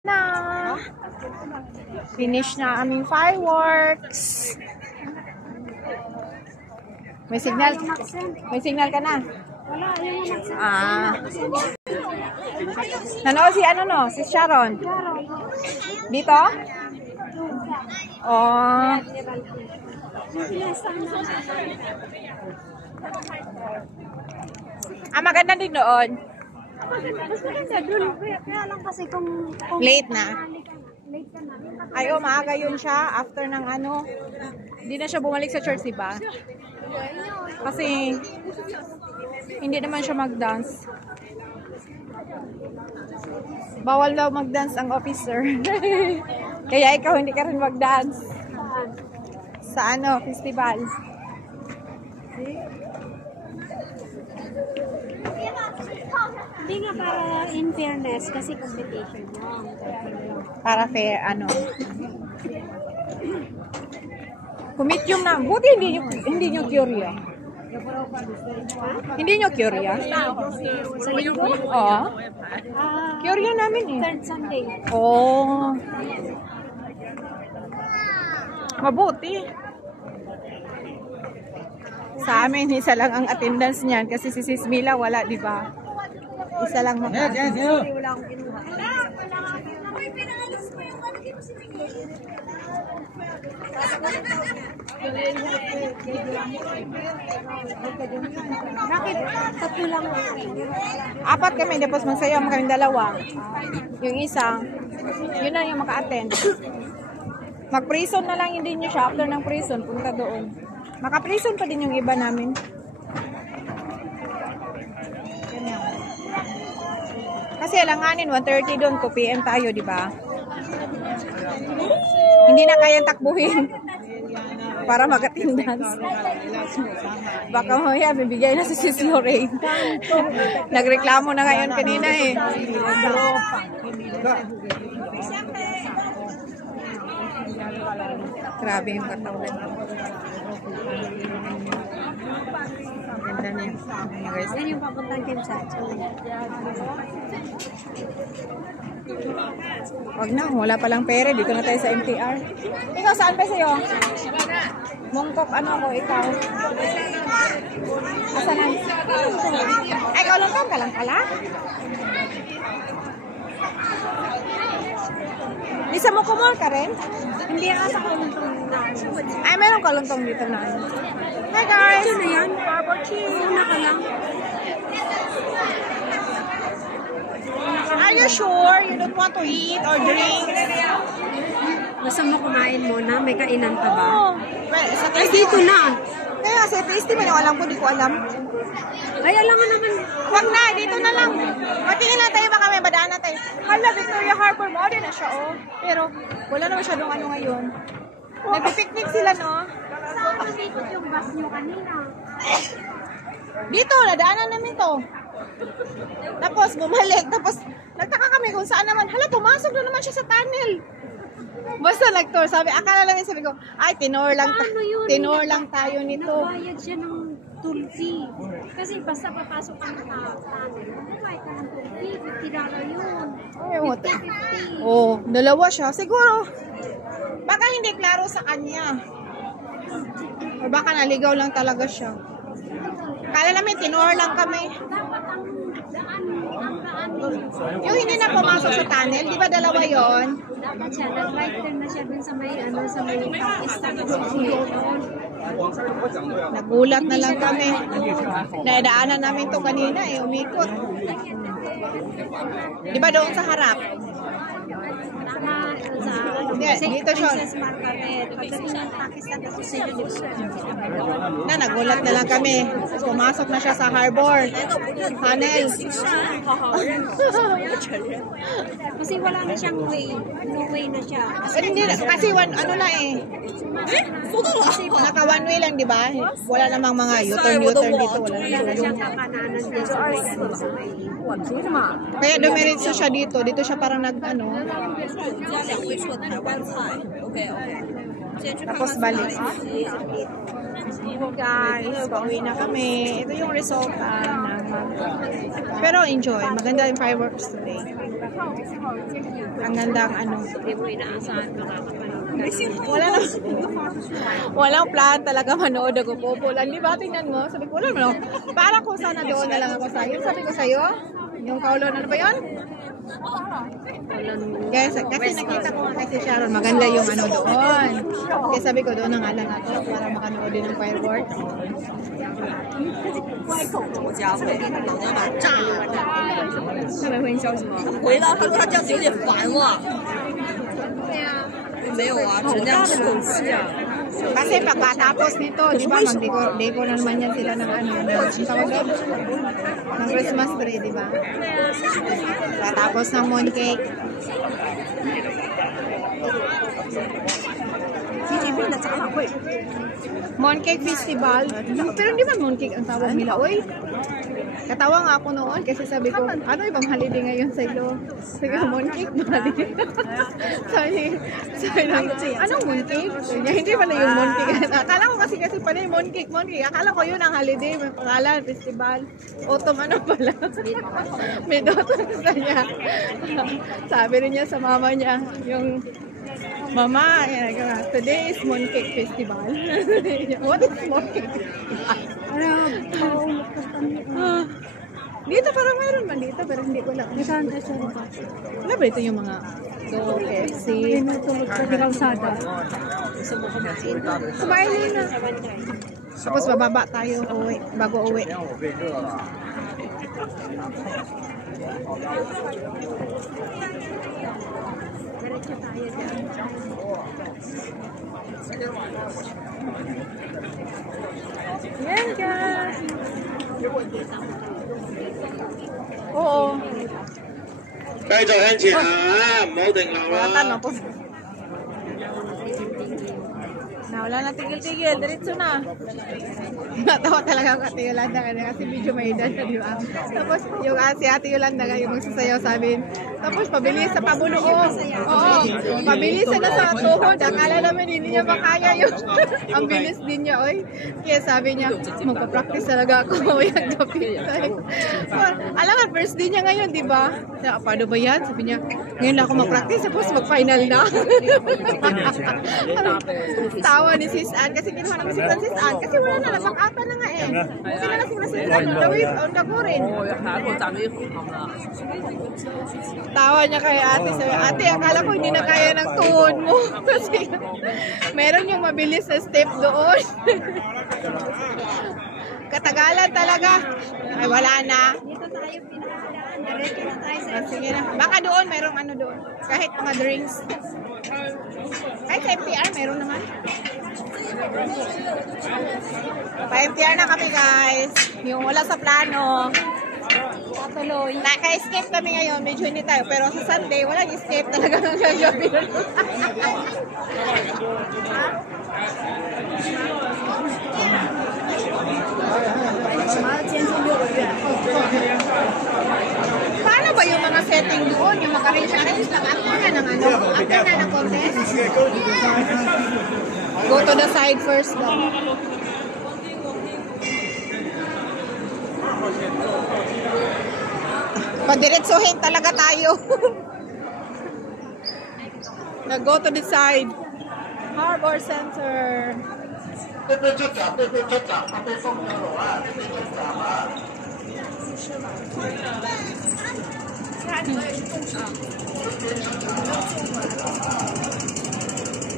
Na. Finish na aming fireworks. May signal. May signal ka na. Wala, yung Nanood si ano no? Si Sharon. Dito? Oh. Maganda din doon. Mas maganda dun. Kaya lang kasi kung Late na. late ka na. Ay, maaga yun siya. After ng ano. Hindi na siya bumalik sa church, diba? Kasi hindi naman siya mag-dance. Bawal daw mag-dance ang officer. Kaya ikaw hindi ka rin mag-dance. Sa ano, festival. Hindi nga para in fairness kasi competition lang. Para fair, ano. Kumitium na. Buti hindi nyo curious. Hindi nyo curious? Sa linggo? Oo. Curious namin eh. Third Sunday. Oh. Mabuti. Sa amin, isa lang ang attendance niyan kasi si Sis Mila wala, di ba? Isa lang maka. Wala akong kinuha. Bakit? Tatlo lang. Apat kami, tapos magsayaw kami dalawa. Yung isa, yun na yung maka-attend. Mag-prison na lang hindi nyo siya after ng prison, punta doon. Maka-prison pa din yung iba namin. Kasi alanganin, 1:30 doon, 2 PM tayo, di ba? Hindi na kayang takbuhin para mag-attendance. Baka mamaya, bibigay na si Sis Lorraine. Nagreklamo na ngayon kanina eh. Grabe yung katawan. Ganda niya. Guys. Yan yung papuntang Kim Satsu. Wag na, wala palang pere. Dito na tayo sa MTR. Ikaw, saan pa sa'yo? Mongkok, ano ako, ikaw? Asa na? Ay, ikaw lang ka lang pala? Isa mo kumol ka rin? Hindi asa ko nung Ay, meron kaluntong dito na. Hi guys! Ito na yan. Una ka lang. Are you sure you don't want to eat or drink? Basta mo kumain muna. May kainan pa ba? Oh, well, sa Ay, dito na. Kaya sa tasty mo yung alam ko, di ko alam. Ay, alam nga naman. Wag na, dito na lang. Matingin na tayo, baka may badaan na tayo. Hala, Victoria Harbor, mode na siya, oh. Pero, wala na masyadong ano ngayon. Nagpipiknik sila, no? Saan nandito yung bus nyo kanina? Dito, nadaanan namin to. Tapos, bumalik. Tapos, nagtaka kami kung saan naman. Hala, pumasok na naman siya sa tunnel. Basta nag-tour. Akala lang sabi ko, ay, tinor lang tayo nito. Nagbayad siya ng toll fee. Kasi basta papasok ka na tunnel. Nagbayad ka ng toll fee. $50 yun. Ay, what? 50. Oh, dalawa siya. Siguro, baka hindi klaro sa kanya. O baka naligaw lang talaga siya. Kala namin, tinor lang kami. Dapat ang daan Yung hindi na pumasok sa tunnel, di ba dalawa yon? dapat siya, nag-right turn na siya dun sa may, sa may Pakistan Association. Nagulat na lang kami. Nadaanan namin to kanina eh, umikot. Di ba doon sa harap? Dito siya. Princess Margaret. Pagdating ng Pakistan Association. Nagulat na lang kami. Pumasok na siya sa harbor. Tunnel. Kasi wala na siyang way. No way na siya. Hindi, kasi ano lang eh. Naka one way lang, di ba? Wala namang mga U-turn dito. Wala Wala siyang kakananan din sa may sa may. Kaya dumiretso siya dito. Dito siya parang nag-ano. Tapos balik. Guys, pauwi na kami. Ito yung resulta naman. Pero enjoy. Maganda yung fireworks today. Ang gandang ano. Walang plan talaga manood ako po. Pulan, di ba? Tingnan mo. Sabi ko, wala mo. Para ko sana doon na lang ako sa'yo. Sabi ko sa'yo, yung kaulon, ano ba yun? Guys, kasi nakita ko kasi Sharon, maganda yung ano doon. Kaya sabi ko doon na nga lang ako para makanood din ng fireworks. 我家回老娘把炸了。上面回你消息吗？回了，他说他这样子有点烦了。对呀。没有啊，人家是口气啊。 Kasi pagkatapos nito, di ba, mag-decor na naman yan sila ng ano, ng Christmas tree, di ba? Pagkatapos ng mooncake. Mooncake Festival. Pero di ba mooncake ang tawag nila? Uy, katawa nga ako noon kasi sabi ko, ano ibang holiday ngayon sa ilo? Sabi ko, mooncake ba? sabi lang, anong mooncake? Sabi niya, hindi pala yung mooncake. Akala ko kasi pala yung mooncake. Akala ko yun ang holiday, may pangalan, festival. Autumn ano pala? May autumn sa niya. Sabi rin niya sa mama niya, yung Mama, today is mooncake festival. What is mooncake festival? Dito parang mayroon man dito pero hindi ko lang. Wala ba ito yung mga KFC? Tulog sa kalsada. Kumain na. Tapos bababa tayo uwi, bago uwi. Diretso tayo dyan. Yan ka. Oo. 繼續向前行啊，唔好停留 Wala 啊！ po. Wala na tigil-tigil, diretso na. Natawa talaga ako Ate Yolanda kasi medyo may edad na, di ba? Tapos yung si Ate Yolanda yung magsasayaw sabi, tapos pabilis sa pabulo ko. Oo, pabilis na sa tuhod. Akala naman hindi niya makaya yung ang bilis din niya, oy. Kaya sabi niya, magpa-practice talaga ako. Yan, kapit. Alam nga, first day niya ngayon, di ba? Paano ba yan? Sabi niya, ngayon na ako mag-practice, tapos mag-final na. Tawa ni Sis Ann kasi kinuha namin si Sis Ann kasi wala na, napang-ata na nga eh. Kasi na si Sis Ann, on the go rin. Tawa niya kay ate. Sabi, ate, akala ko hindi na kaya ng tuhod mo. Kasi meron yung mabilis na step doon. Katagalan talaga. Ay, wala na. Dito tayo pinakadaan. Diretso na tayo sa Sige na. Baka doon, merong ano doon. Kahit mga drinks. Kahit sa MTR, meron naman. Pa-MTR na kami, guys. Yung wala sa plano. Patuloy. Naka-escape kami ngayon. Medyo hindi tayo. Pero sa Sunday, walang escape talaga ng gagabi. Paano ba yung mga setting doon? Yung maka-arrange lang after na ng ano? After na ng contest? Go to the side first daw. Padiretsuhin talaga tayo. Nag-go to the side. Harbor Center. 對對出閘，對對出閘，對風有路啊，對對出閘啊！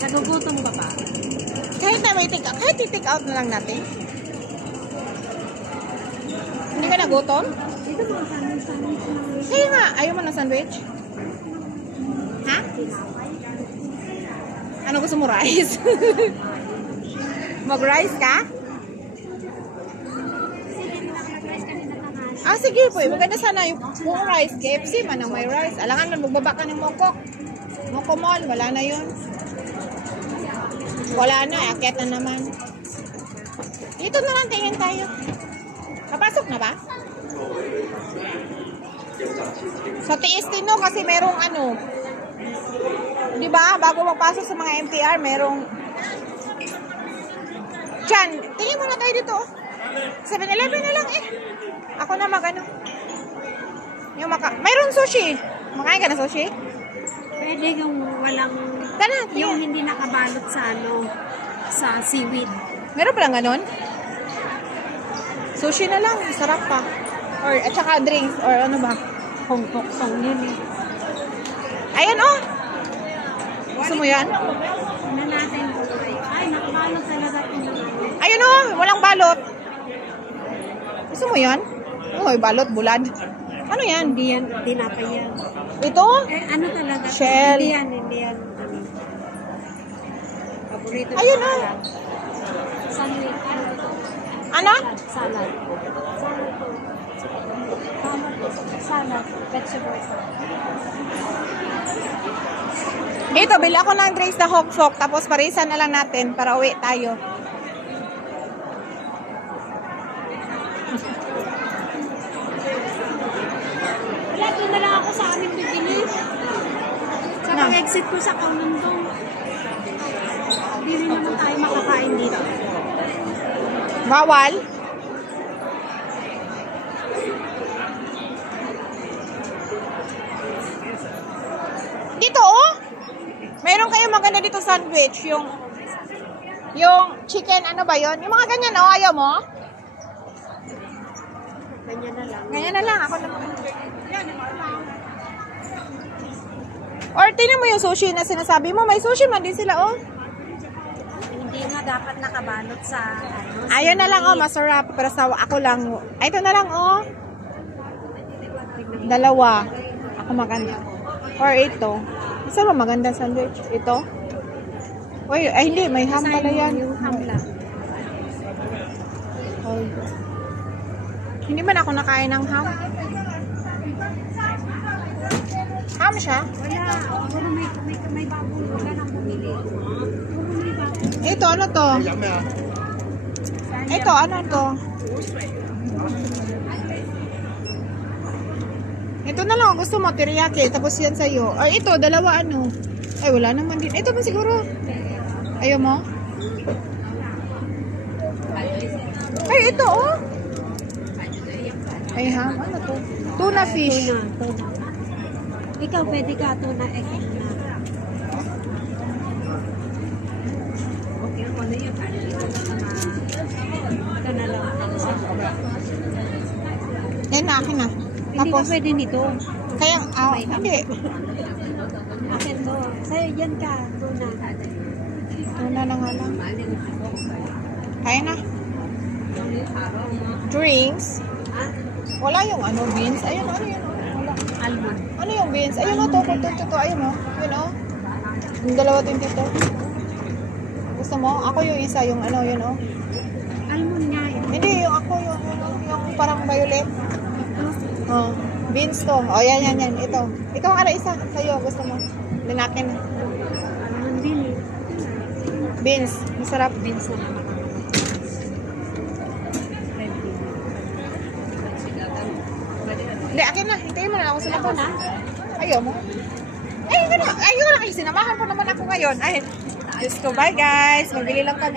Nagugutom ka pa? Kahit na may take out, kahit i-take out na lang natin. Hindi ka nagutom? Dito mga sandwich. Kaya nga, ayaw mo ng sandwich? Ha? Ano gusto mo, rice? Mag-rice ka? Ah, sige po. Maganda sana yung rice. KFC man ang may rice. Alangan man, magbaba ka ng mokok. Moko Mall, wala na yun. Wala na, akyat na naman. Dito na lang, tingin tayo. Papasok na ba? Sa Tiestino kasi merong ano, di ba? Bago magpasok sa mga MTR, merong Chan, tingin mo na tayo dito. 7-Eleven na lang eh. Ako na magano. Yung mayroong sushi. Makain ka na sushi? Pwede yung walang, Tara, yung hindi nakabalot sa ano, sa seaweed. meron palang ganon? Sushi na lang, sarap pa. Or, at saka drinks, or ano ba? Hong Kong song yun eh. Ayan, oh! Gusto mo yan? Ano natin? Ay, nakabalot talaga ito. Ayun, oh! Walang balot. Gusto mo yan? Uy, balot, bulad. Ano yan? Hindi yan, tinapay yan. Ito? Eh, ano talaga? Shell. Hindi yan, hindi yan. Ano. Paborito Ayun, ko oh! salad. Sandwich. Ano ito? Ano? Salad. Salad to. Salad. Vegetable salad. Ito, bili ako ng drinks na hokfok, tapos parisan na lang natin para uwi tayo. Wala, doon na lang ako sa aming bibili. Sa Na. pag-exit ko sa Kaunundong. Hindi rin naman tayo makakain dito. Bawal? Dito, oh! Mayroon kayo maganda dito sandwich. Yung chicken, ano ba yon? Yung mga ganyan, oh, ayaw mo? Ganyan na lang. Ganyan na lang, ako na. Or tingnan mo yung sushi na sinasabi mo. May sushi man din sila, oh. Hindi nga dapat nakabalot sa ano. Ayun na lang, oh, masarap. Pero sa ako lang. Ay, ito na lang, oh. Dalawa. Ako maganda. Or ito. Isa ba maganda sandwich? Ito? Uy, ay hindi. May ham pala yan. Yung ham lang. Oh. Hindi man ako nakain ng ham. Ham siya? Wala. Wala may baboy. Wala nang bumili. Bumili baboy. Ito, ano to? Ito, ano to? Ito na lang, gusto mo, teriyaki, tapos yan sa'yo. Ay, ito, dalawa ano. Ay, wala naman din. Ito ba siguro? Ayaw mo? Ay, ito, oh. Ay, ham, ano to? Tuna fish. Tuna. Ikaw, pwede ka tuna egg na. Okay, ako na yun. Ito na lang. Yan na, akin na. Hindi ka Tapos, pwede nito. kaya, hindi. Akin to. Sa'yo, dyan ka. Tuna. Tuna na nga lang. Kaya na. Drinks. Wala yung ano, beans. Ayun, ano yun? Wala. Almond. Ano yung beans? Ayun o, to. Ayun o. Yun o. Yung dalawa din dito. Gusto mo? Ako yung isa, yung ano, yun o. Almond nga yun. Hindi, yung ako, yung parang violet. Oh, beans to. Oh, yan. Ito. Ito ang ano isa. Sa'yo, gusto mo. Linakin. Almond din eh. Beans. Masarap. Beans na naman. Hindi, akin na. Hintayin mo na ako sa Ako labas. na? Ayaw mo? Ay, yun na. Ayun na. Ay, sinamahan pa naman ako ngayon. Ay, Diyos ko. Bye, guys. Magbili lang kami.